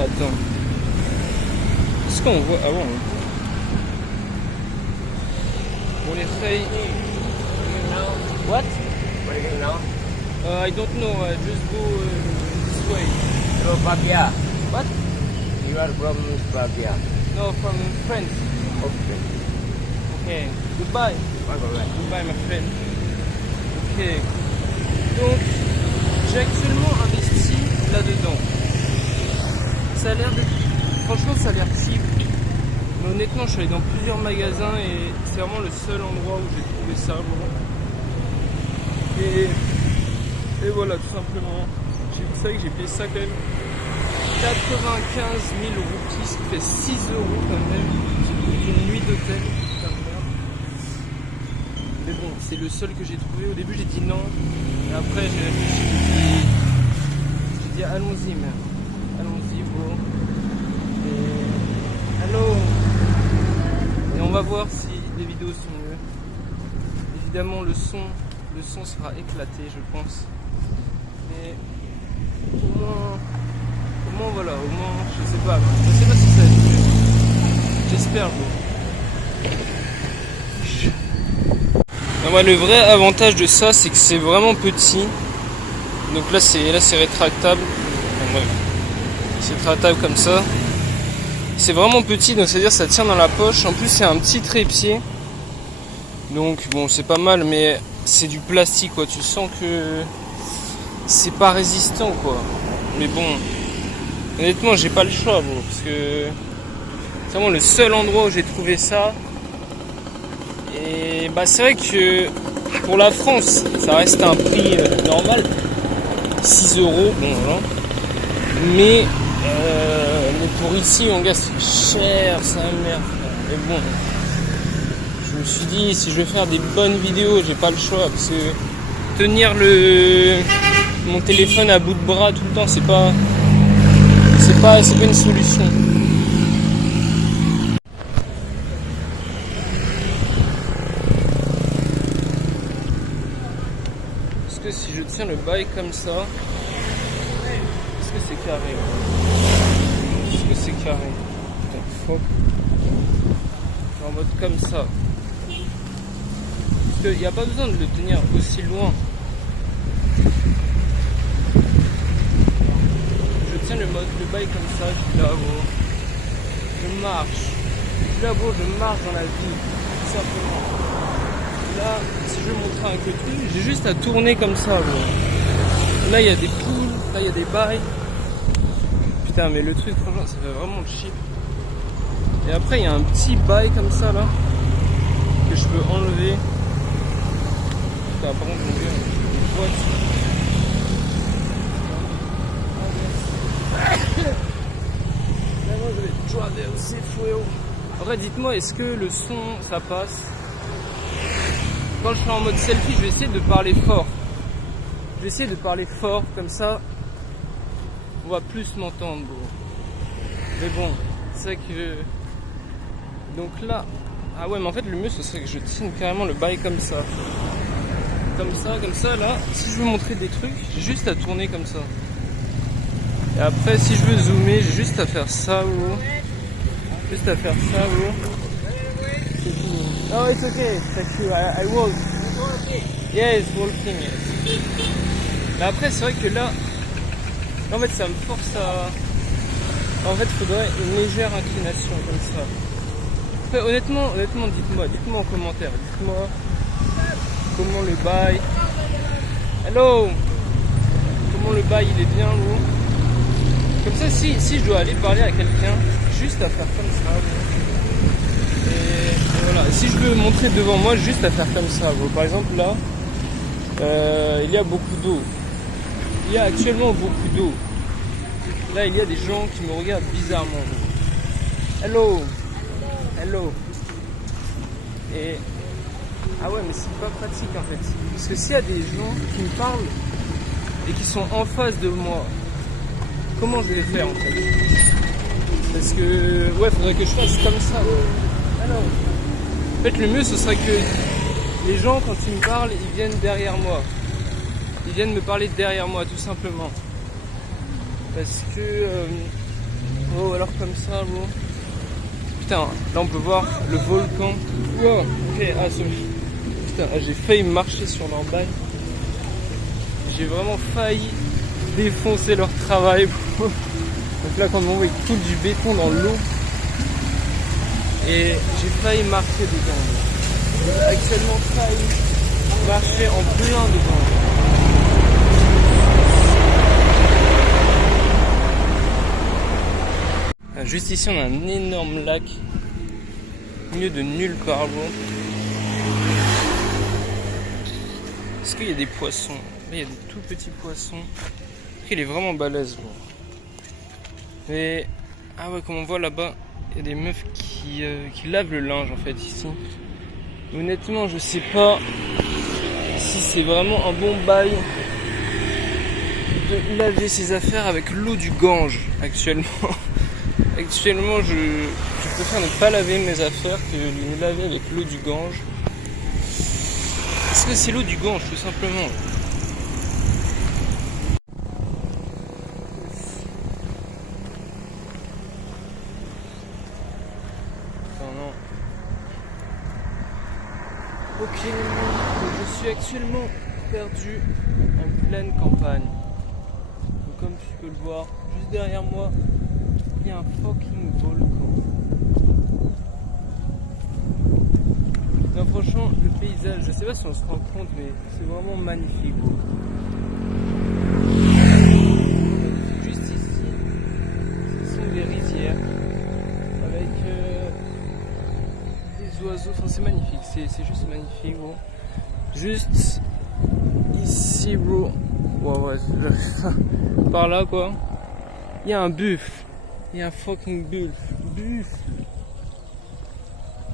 Attends. Est-ce qu'on voit... Ah bon. On essaye... What? What do you think now? I don't know, just go this way. Slovakia. What? You are from Slovakia. No, from France. Okay. Okay, goodbye. Bye bye. Goodbye, my friend. Ok. Donc, j'ai actuellement investi là-dedans. Ça a l'air de... Franchement, ça a l'air cheap. Mais honnêtement, je suis allé dans plusieurs magasins et c'est vraiment le seul endroit où j'ai trouvé ça. Bon. Et voilà, tout simplement. C'est vrai que j'ai payé ça quand même 95 000 roupies, ce qui fait 6 euros quand même. J'ai pris une nuit d'hôtel. Mais bon, c'est le seul que j'ai trouvé. Au début, j'ai dit non. Et après, j'ai réfléchi. J'ai dit allons-y, man. Allons-y, bro. Et... Hello. Et on va voir si les vidéos sont mieux. Évidemment, le son sera éclaté, je pense. Mais au moins voilà, au moins, je sais pas si ça va être mieux. J'espère, bro. Ah ouais, le vrai avantage de ça, c'est que c'est vraiment petit. Donc là c'est rétractable. Enfin, bref. C'est rétractable comme ça. C'est vraiment petit, donc c'est-à-dire ça tient dans la poche. En plus c'est un petit trépied. Donc bon, c'est pas mal, mais c'est du plastique quoi. Tu sens que c'est pas résistant quoi. Mais bon, honnêtement j'ai pas le choix bon, parce que c'est vraiment le seul endroit où j'ai trouvé ça. Et bah c'est vrai que pour la France, ça reste un prix normal, 6 euros, bon voilà. Mais pour ici, mon gars, c'est cher, ça merde. Mais bon, je me suis dit, si je veux faire des bonnes vidéos, j'ai pas le choix, parce que tenir mon téléphone à bout de bras tout le temps, c'est pas une solution. Est-ce que si je tiens le bail comme ça, est-ce que c'est carré? Est-ce que c'est carré? Putain, fuck. En mode comme ça. Parce qu'il n'y a pas besoin de le tenir aussi loin. Je tiens le bail comme ça, je suis là, gros. Je marche. Je suis là, gros, je marche dans la vie. Tout simplement. Là, si je veux montrer un côté, j'ai juste à tourner comme ça, gros. Là, il y a des poules, là, il y a des bails. Putain, mais le truc, franchement, ça fait vraiment cheap. Et après, il y a un petit bail comme ça, là, que je peux enlever. Putain, par contre, mon gars, une boîte. Après, dites-moi, est-ce que le son, ça passe? Quand je suis en mode selfie, je vais essayer de parler fort. Je vais essayer de parler fort, comme ça, on va plus m'entendre, bro. Mais bon, c'est vrai que... Donc là... Ah ouais, mais en fait, le mieux, ce serait que je tienne carrément le bail comme ça. Comme ça, là. Si je veux montrer des trucs, j'ai juste à tourner comme ça. Et après, si je veux zoomer, j'ai juste à faire ça, bro. Juste à faire ça, bro. Oh, it's okay. Thank you. I walk. Yeah, it's walking. Yes. Mais après, c'est vrai que là, en fait, ça me force à... En fait, il faudrait une légère inclination comme ça. Après, honnêtement, dites-moi en commentaire. Dites-moi comment le bail... Hello. Comment le bail, il est bien, gros. Comme ça, si je dois aller parler à quelqu'un, juste à faire comme ça, gros. Et voilà. Si je veux montrer devant moi, juste à faire comme ça, gros. Par exemple, là, il y a beaucoup d'eau. Il y a actuellement beaucoup d'eau. Là, il y a des gens qui me regardent bizarrement. Hello. Hello. Et... Ah ouais, mais c'est pas pratique en fait. Parce que s'il y a des gens qui me parlent et qui sont en face de moi, comment je vais faire en fait? Parce que... Ouais, faudrait que je fasse comme ça. Alors, en fait, le mieux, ce serait que les gens, quand ils me parlent, ils viennent derrière moi. Ils viennent me parler derrière moi, tout simplement. Parce que Oh, alors comme ça, bro. Putain, là on peut voir le volcan. Wow, ok, ah, putain, j'ai failli marcher sur leur bail. J'ai vraiment failli défoncer leur travail, bro. Donc là, quand on voit, ils coulent du béton dans l'eau. Et j'ai failli marcher dedans. J'ai actuellement failli marcher en plein dedans. Juste ici, on a un énorme lac. Au milieu de nulle part, bro. Est-ce qu'il y a des poissons? Là, il y a des tout petits poissons. Il est vraiment balèze, bro. Mais, ah ouais, comme on voit là-bas, il y a des meufs qui lavent le linge, en fait, ici. Honnêtement, je sais pas si c'est vraiment un bon bail de laver ses affaires avec l'eau du Gange, actuellement. Actuellement, je préfère ne pas laver mes affaires que de les laver avec l'eau du Gange. Parce que c'est l'eau du Gange, tout simplement. Enfin, non. Ok, je suis actuellement perdu en pleine campagne. Donc, comme tu peux le voir, juste derrière moi, il y a un fucking volcan. Non, franchement, le paysage, je sais pas si on se rend compte, mais c'est vraiment magnifique. Juste ici, ce sont des rizières avec des oiseaux. Enfin, c'est magnifique, c'est juste magnifique, bro. Juste ici, bro. Ouais, par là, quoi. Il y a un buffle. Il y a un fucking buffle.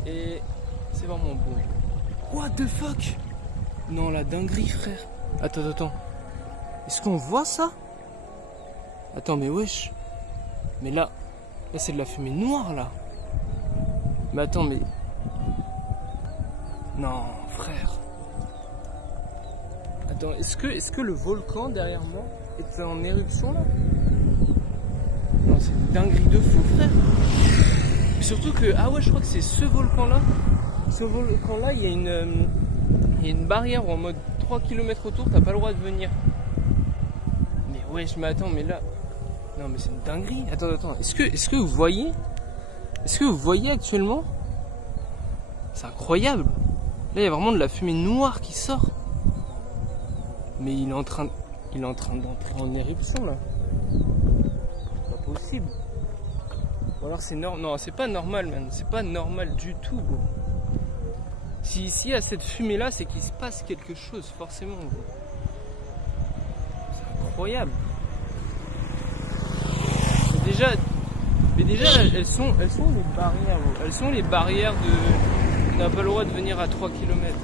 Et c'est vraiment beau. What the fuck? Non, la dinguerie, frère. Attends. Est-ce qu'on voit ça? Attends, mais wesh. Mais là c'est de la fumée noire, là. Mais attends, mais... Non, frère. Attends, est-ce que le volcan derrière moi est en éruption, là? Non, c'est une dinguerie de fou, frère. Mais surtout que, ah ouais, je crois que c'est ce volcan-là. Ce volcan-là, il y a une barrière en mode 3 km autour, t'as pas le droit de venir. Mais ouais, je m'attends, mais là... Non, mais c'est une dinguerie. Attends. Est-ce que vous voyez? Est-ce que vous voyez actuellement? C'est incroyable. Là, il y a vraiment de la fumée noire qui sort. Mais il est en train d'entrer en éruption, là. Possible. Ou alors c'est normal. Non, c'est pas normal, man. C'est pas normal du tout, bro. Si ici, à cette fumée là, c'est qu'il se passe quelque chose, forcément, bro. C'est incroyable. Mais déjà, elles sont les barrières, bro. Elles sont les barrières de... On n'a pas le droit de venir à 3 km.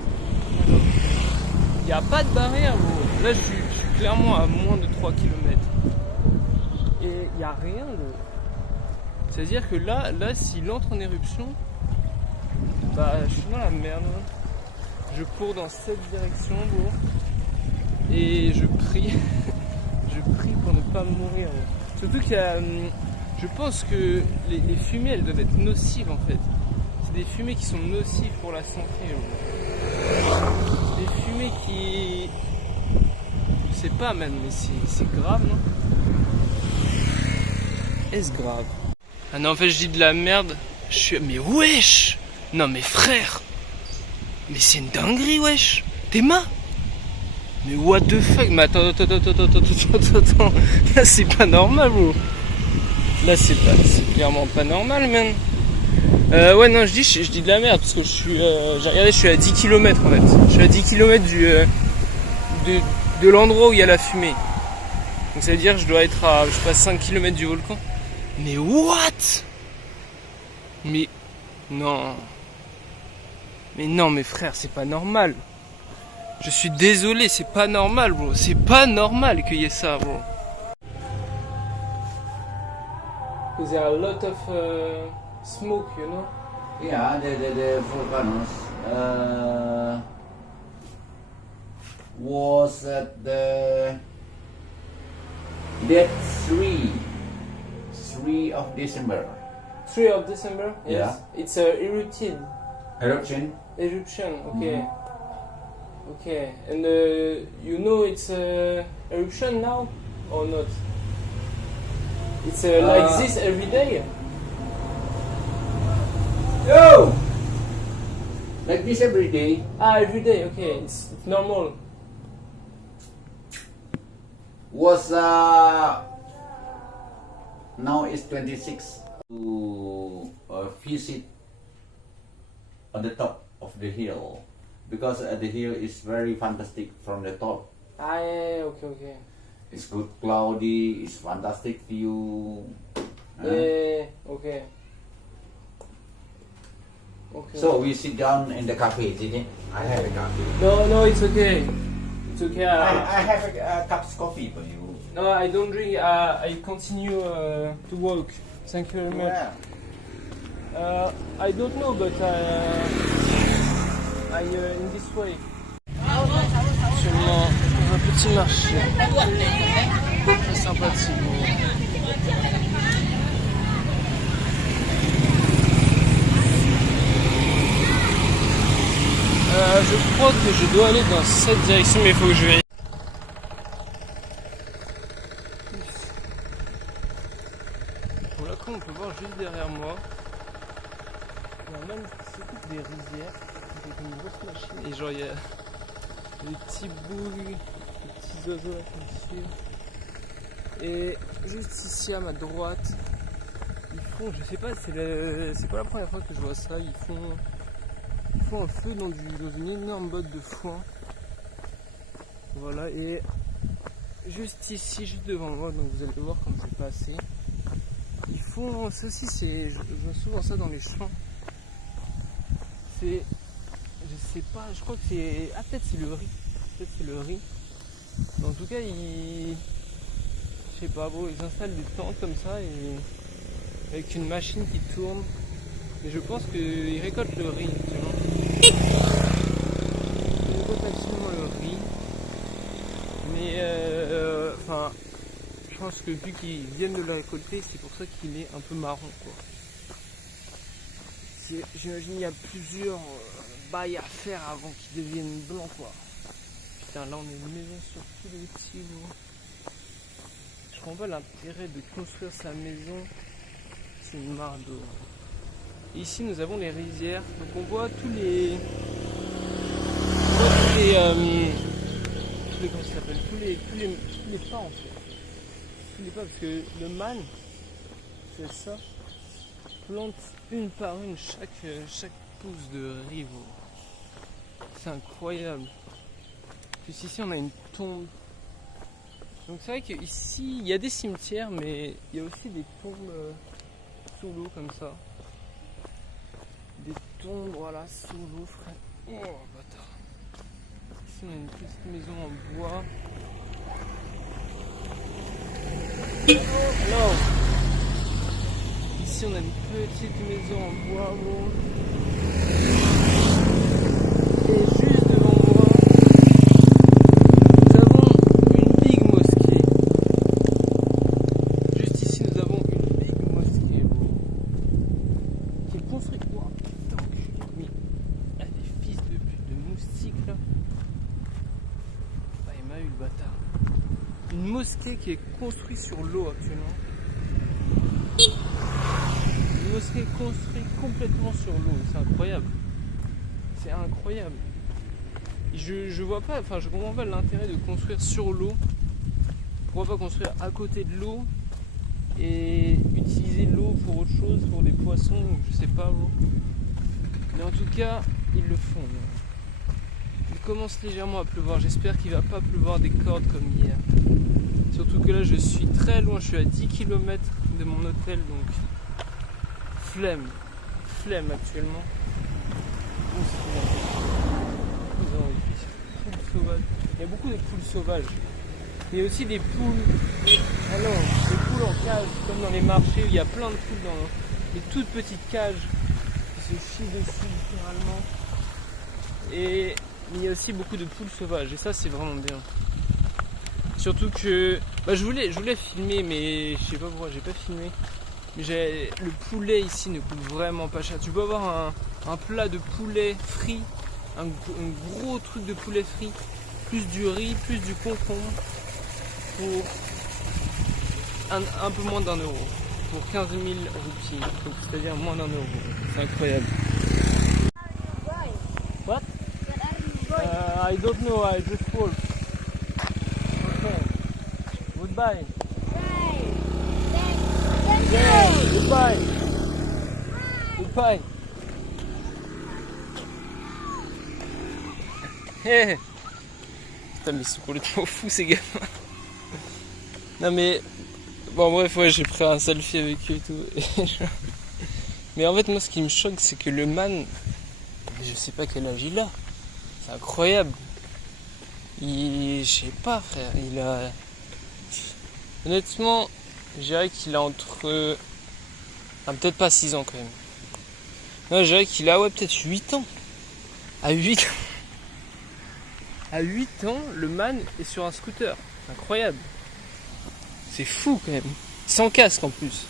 Il n'y a pas de barrière, bro. Là, je suis clairement à moins de 3 km. Et il n'y a rien de... C'est-à-dire que là, s'il entre en éruption, bah je suis dans la merde. Je cours dans cette direction, bro. Et je prie. Je prie pour ne pas mourir. Bro. Surtout qu'il y a... Je pense que les fumées, elles doivent être nocives, en fait. C'est des fumées qui sont nocives pour la santé, bro. Des fumées qui... Je sais pas, man, mais c'est grave, non? Est-ce grave? Ah non, en fait, je dis de la merde. Mais wesh! Non, mais frère! Mais c'est une dinguerie, wesh! T'es ma? Mais what the fuck? Mais attends. Là, c'est pas normal, bro. Là, c'est clairement pas normal, man. Ouais, non, je dis de la merde parce que j'ai regardé, je suis à 10 km en fait. Je suis à 10 km de l'endroit où il y a la fumée. Donc ça veut dire que je dois être à, je sais pas, 5 km du volcan. Mais what? Mais non. Mais non, mes frères, c'est pas normal. Je suis désolé, c'est pas normal, bro. C'est pas normal qu'il y ait ça, bro. Because there are a lot of smoke, you know. Yeah, the volcanoes was at the depth 3 3 of December. 3 of December? Yes. Yeah. It's erupted. Eruption. Eruption, okay. Okay. And you know it's eruption now or not? It's like this every day? Yo! Like this every day. Ah, every day, okay. It's normal. Was now it's 26 to visit on the top of the hill because the hill is very fantastic from the top. Ah, yeah, okay, okay. It's good cloudy, it's fantastic view. Yeah, okay. Okay. So we sit down in the cafe, isn't it? I have a coffee. No, it's okay. It's okay. I have a cup of coffee for you. No, I don't drink. I continue to walk. Thank you very much. I don't know, but I in this way. Actuellement, dans un petit marché. Très sympathique. Je crois que je dois aller dans cette direction, mais il faut que je vérifie. Bon, là, comme on peut voir juste derrière moi, il y a un homme qui s'occupe des rizières avec une grosse machine. Et genre, il y a des petits boules, des petits oiseaux là qui me suivent. Et juste ici à ma droite, ils font, je sais pas, c'est pas la première fois que je vois ça, ils font un feu dans une énorme botte de foin. Voilà, et juste ici, juste devant moi, donc vous allez voir comme je vais passer. Ils font, ça aussi, je vois souvent ça dans les champs. Je sais pas, je crois que c'est, peut-être c'est le riz. Peut-être c'est le riz. Mais en tout cas, je sais pas, bon, ils installent des tentes comme ça, et avec une machine qui tourne. Mais je pense qu'ils récoltent le riz, actuellement. Ils récoltent absolument le riz. Mais enfin, je pense que vu qu'ils viennent de le récolter, c'est pour ça qu'il est un peu marron, quoi. J'imagine qu'il y a plusieurs bails à faire avant qu'il devienne blanc, quoi. Putain, là on a une maison sur tous les petits, gros. Je comprends pas l'intérêt de construire sa maison. C'est une mare d'eau. Ici nous avons les rizières, donc on voit tous les comment ça s'appelle, tous les pas en fait, tous les pas, parce que le man c'est ça, plante une par une chaque pouce de riz, c'est incroyable. Puis ici on a une tombe, donc c'est vrai qu'ici il y a des cimetières, mais il y a aussi des tombes sous l'eau comme ça. Des tombes, voilà, sous l'eau, frère. Oh, bâtard. Ici, on a une petite maison en bois. Oh, non. Ici, on a une petite maison en bois, bon. Et juste devant moi, nous avons une big mosquée. Juste ici, nous avons une big mosquée, bon. Qui est construite. Une mosquée qui est construite sur l'eau actuellement. Une mosquée construite complètement sur l'eau, c'est incroyable. C'est incroyable. Je vois pas, enfin je comprends pas l'intérêt de construire sur l'eau. Pourquoi pas construire à côté de l'eau et utiliser l'eau pour autre chose, pour des poissons, je sais pas moi. Mais en tout cas, ils le font. Il commence légèrement à pleuvoir, j'espère qu'il va pas pleuvoir des cordes comme hier. Surtout que là je suis très loin, je suis à 10 km de mon hôtel, donc flemme actuellement. Il y a beaucoup de poules sauvages. Il y a aussi des poules, des poules en cage, comme dans les marchés où il y a plein de poules dans des toutes petites cages qui se chient dessus littéralement. Et il y a aussi beaucoup de poules sauvages, et ça c'est vraiment bien. Surtout que je voulais filmer, mais je sais pas pourquoi j'ai pas filmé. Mais le poulet ici ne coûte vraiment pas cher. Tu peux avoir un plat de poulet frit, un gros truc de poulet frit, plus du riz, plus du concombre, pour un peu moins d'€1. Pour 15 000 roupies, donc c'est-à-dire moins d'€1. C'est incroyable. What? I don't know, I just walk. Okay. Goodbye. Yeah, goodbye. Goodbye. Hey. Putain, mais c'est complètement fou ces gamins. Non mais... Bon bref, ouais, j'ai pris un selfie avec eux et tout. Mais en fait, moi ce qui me choque, c'est que le man, je sais pas quel âge il a. C'est incroyable. Je sais pas frère, il a... Honnêtement, je dirais qu'il a entre... Ah, peut-être pas 6 ans quand même. Non, je dirais qu'il a peut-être 8 ans. À 8 ans, le man est sur un scooter. Incroyable. C'est fou quand même. Sans casque en plus.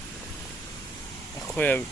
Incroyable.